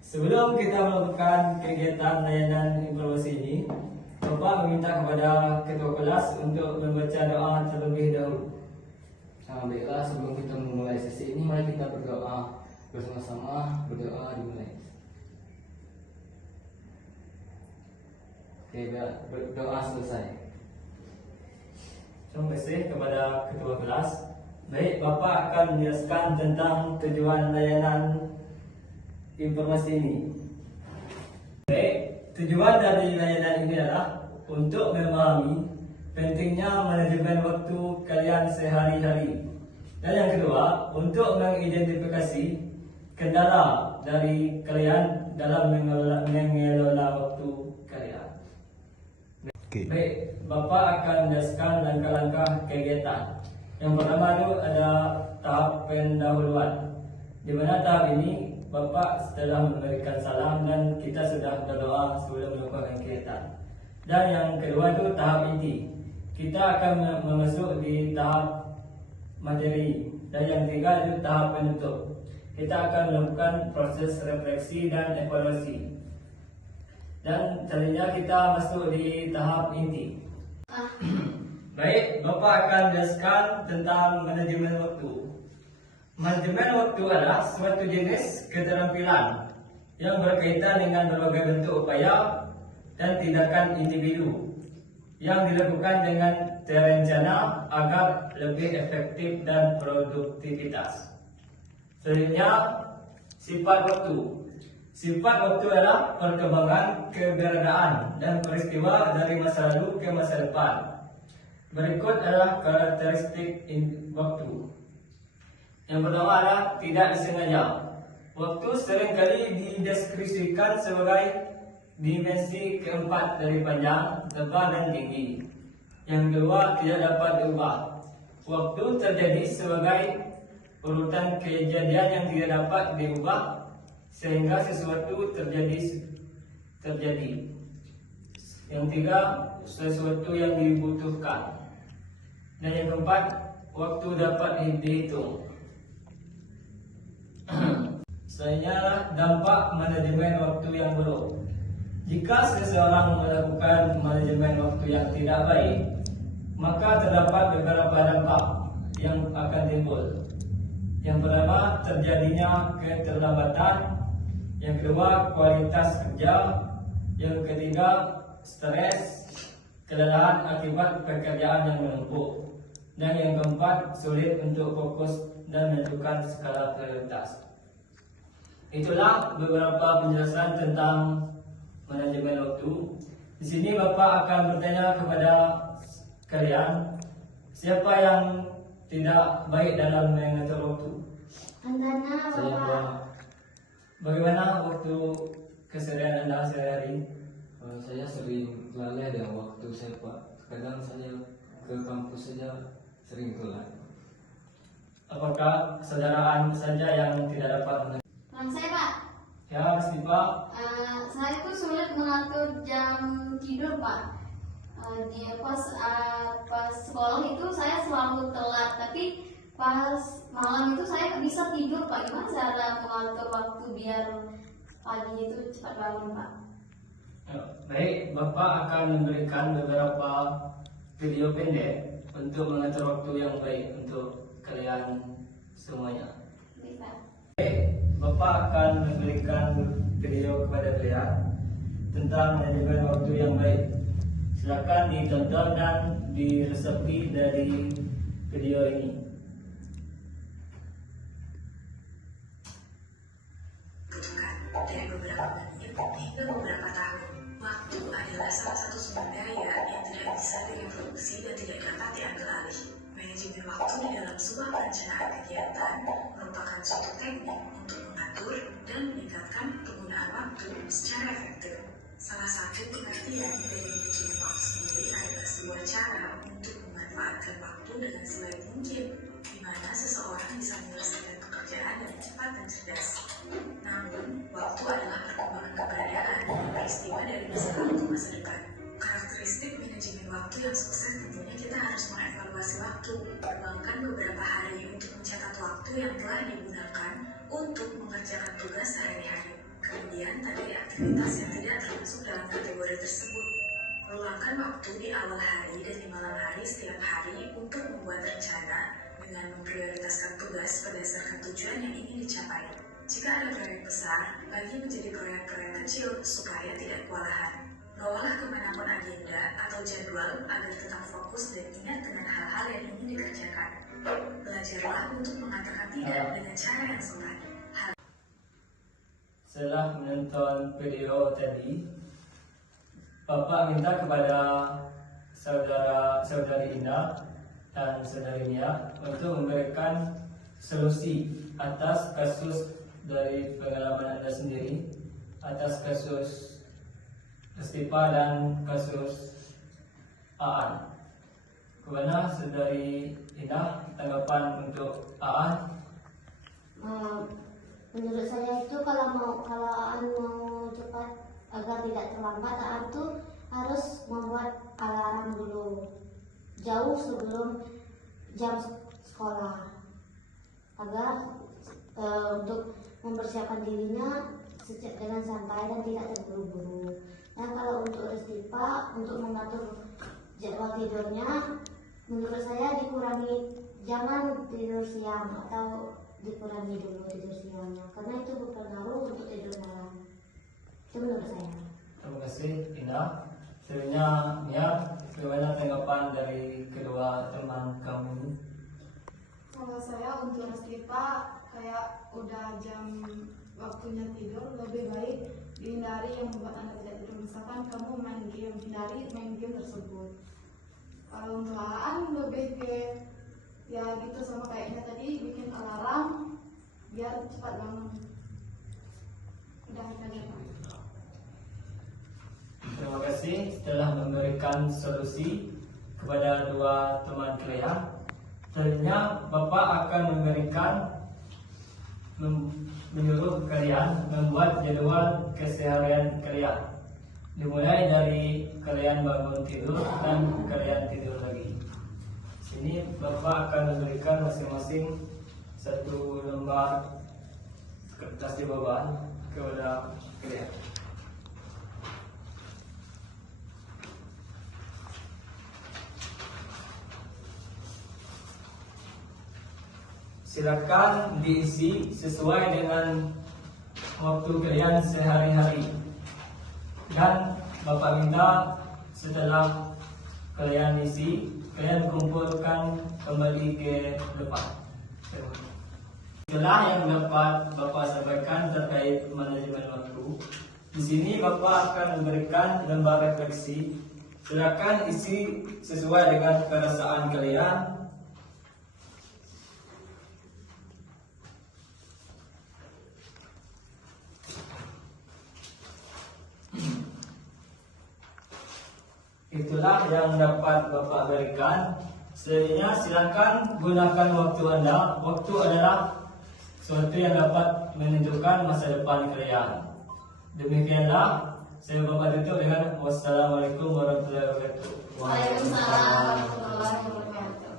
Sebelum kita melakukan kegiatan layanan informasi ini, Bapak meminta kepada ketua kelas untuk membaca doa terlebih dahulu. Baiklah, sebelum kita memulai sesi ini, mari kita berdoa bersama-sama. Berdoa dimulai. Oke, berdoa selesai. Terima kasih kepada ketua kelas. Baik, Bapak akan menjelaskan tentang tujuan layanan informasi ini. Baik, tujuan dari layanan ini adalah untuk memahami pentingnya manajemen waktu kalian sehari-hari. Dan yang kedua, untuk mengidentifikasi kendala dari kalian dalam mengelola waktu kalian. Baik, Bapak akan menjelaskan langkah-langkah kegiatan. Yang pertama itu ada tahap pendahuluan, di mana tahap ini Bapak setelah memberikan salam dan kita sudah berdoa sebelum melakukan kegiatan. Dan yang kedua itu tahap inti. Kita akan masuk di tahap materi. Dan yang ketiga itu tahap penutup. Kita akan melakukan proses refleksi dan evaluasi. Dan selanjutnya kita masuk di tahap inti. Baik, Bapak akan menjelaskan tentang manajemen waktu. Manajemen waktu adalah suatu jenis keterampilan yang berkaitan dengan berbagai bentuk upaya dan tindakan individu yang dilakukan dengan terencana agar lebih efektif dan produktivitas. Selanjutnya, sifat waktu. Sifat waktu adalah perkembangan keberadaan dan peristiwa dari masa lalu ke masa depan. Berikut adalah karakteristik waktu. Yang pertama adalah tidak disengaja. Waktu seringkali dideskripsikan sebagai dimensi keempat dari panjang, lebar dan tinggi. Yang kedua, tidak dapat diubah. Waktu terjadi sebagai urutan kejadian yang tidak dapat diubah sehingga sesuatu terjadi. Yang tiga, sesuatu yang dibutuhkan. Dan yang keempat, waktu dapat dihitung. Selanjutnya dampak manajemen waktu yang buruk. Jika seseorang melakukan manajemen waktu yang tidak baik, maka terdapat beberapa dampak yang akan timbul. Yang pertama, terjadinya keterlambatan. Yang kedua, kualitas kerja. Yang ketiga, stres, kelelahan akibat pekerjaan yang menumpuk. Dan yang keempat, sulit untuk fokus dan menentukan skala prioritas. Itulah beberapa penjelasan tentang manajemen waktu. Di sini Bapak akan bertanya kepada kalian, siapa yang tidak baik dalam mengatur waktu? Andana, Bapak. Bagaimana waktu keseharian Anda sehari-hari? Saya sering lalai dengan waktu saya, Pak. Kadang saya ke kampus saja sering telat. Apakah saudaraan saja yang tidak dapat? Saya, Pak. Ya, pasti Pak. Saya tuh sulit mengatur jam tidur, Pak. Pas sekolah itu saya selalu telat, tapi pas malam itu saya bisa tidur, Pak. Gimana cara mengatur waktu biar pagi itu cepat bangun, Pak? Baik, Bapak akan memberikan beberapa video pendek untuk mengatur waktu yang baik untuk kalian semuanya. Bisa. Baik, Bapak akan memberikan video kepada kalian tentang manajemen waktu yang baik. Silakan ditonton dan diresapi dari video ini. Dari beberapa menit hingga beberapa tahun, waktu adalah salah satu sumber daya yang tidak bisa direproduksi dan tidak dapat diambil alih. Manajemen waktu di dalam sebuah perencanaan kegiatan merupakan suatu teknik untuk mengatur dan meningkatkan penggunaan waktu secara efektif. Salah satu pengertian dari manajemen waktu sendiri adalah sebuah cara untuk memanfaatkan waktu dengan sebaik mungkin, di mana seseorang bisa menyelesaikan pekerjaan dengan cepat dan cerdas. Namun, waktu adalah perkembangan keberadaan dan peristiwa dari masa lalu ke masa depan. Karakteristik manajemen waktu yang sukses tentunya kita harus mengevaluasi waktu, meluangkan beberapa hari untuk mencatat waktu yang telah digunakan untuk mengerjakan tugas sehari-hari. Kemudian Kemudian, tandai aktivitas yang tidak termasuk dalam kategori tersebut. Meluangkan waktu di awal hari dan di malam hari setiap hari untuk membuat rencana dengan memprioritaskan tugas berdasarkan tujuan yang ingin dicapai. Jika ada proyek besar, bagi menjadi proyek-proyek kecil supaya tidak kewalahan. Bawalah kemanapun agenda atau jadwal agar tetap fokus dan ingat dengan hal-hal yang ingin dikerjakan. Belajarlah untuk mengatakan tidak dengan cara yang sopan. Setelah menonton video tadi, Bapak minta kepada saudari Ina dan saudari Nia untuk memberikan solusi atas kasus dari pengalaman Anda sendiri, atas kasus Estipa dan kasus Aan. Kemana saudari Ina tanggapan untuk Aan? Menurut saya itu kalau Aan mau cepat agar tidak terlambat, Aan tuh harus membuat alarm dulu jauh sebelum jam sekolah agar untuk mempersiapkan dirinya dengan santai dan tidak terburu-buru. Dan kalau untuk Estipa, untuk mengatur jadwal tidurnya, menurut saya dikurangi, jangan tidur siang atau dikurangi dulu tidur siangnya karena itu berpengaruh untuk tidur malam. Itu menurut saya. Terima kasih Ina. Sebenarnya Nia, bagaimana tanggapan dari kedua teman kamu ini? Kalau saya untuk Estipa kayak udah jam waktunya tidur, lebih baik dihindari yang membuat Anda tidak tidur. Misalkan kamu main game, hindari main game tersebut. Kalau untuk Aan lebih ke ya gitu sama kayaknya tadi, bikin alarm biar cepat bangun. Udah aja. Terima kasih telah memberikan solusi kepada dua teman kalian. Selanjutnya Bapak akan menyuruh kalian membuat jadwal keseharian kalian. Dimulai dari kalian bangun tidur dan kalian tidur lagi. Sini Bapak akan memberikan masing-masing satu lembar kertas jawaban kepada kalian. Silakan diisi sesuai dengan waktu kalian sehari-hari. Dan Bapak minta setelah kalian isi, kalian kumpulkan kembali ke depan. Setelah yang dapat Bapak sampaikan terkait manajemen waktu, di sini Bapak akan memberikan lembar refleksi. Silakan isi sesuai dengan perasaan kalian. Itulah yang dapat Bapak berikan. Selanjutnya silakan gunakan waktu Anda. Waktu adalah sesuatu yang dapat menentukan masa depan kalian. Demikianlah saya Bapak tutup dengan wassalamualaikum warahmatullahi wabarakatuh. Waalaikumsalam warahmatullahi wabarakatuh.